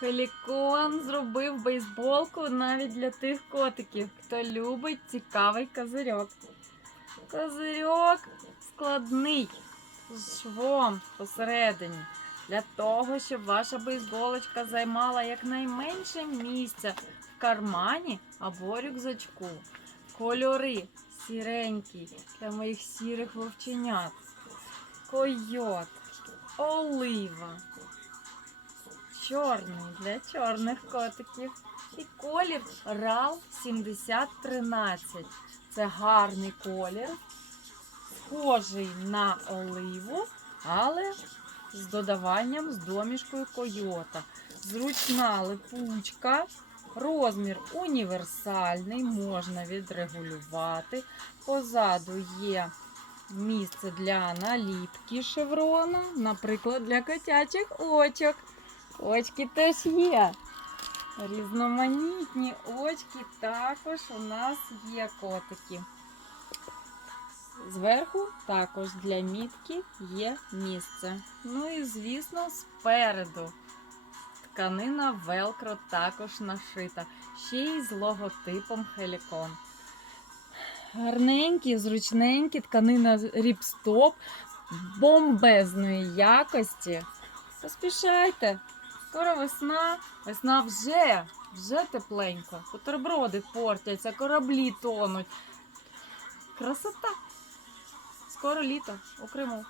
Хелікон зробив бейсболку навіть для тих котиків, хто любить цікавий козирьок. Козирьок складний з швом посередині. Для того, щоб ваша бейсболочка займала якнайменше місця в кармані або рюкзачку. Кольори сіренький для моїх сірих вовченят. Койот, олива, чорний для чорних котиків. І колір RAL 7013. Це гарний колір, схожий на оливу, але з додаванням з домішкою койота. Зручна липучка, розмір універсальний, можна відрегулювати. Позаду є місце для наліпки шеврона, наприклад, для котячих очок. Очки теж є. Різноманітні очки також у нас є котики. Зверху також для мітки є місце. Ну і, звісно, спереду тканина велкро також нашита, ще й з логотипом Helicon. Гарненькі, зручненькі, тканина ріпстоп бомбезної якості. Поспішайте! Скоро весна, весна вже, вже тепленько. Бутерброди портяться, кораблі тонуть. Красота! Скоро літо у Криму.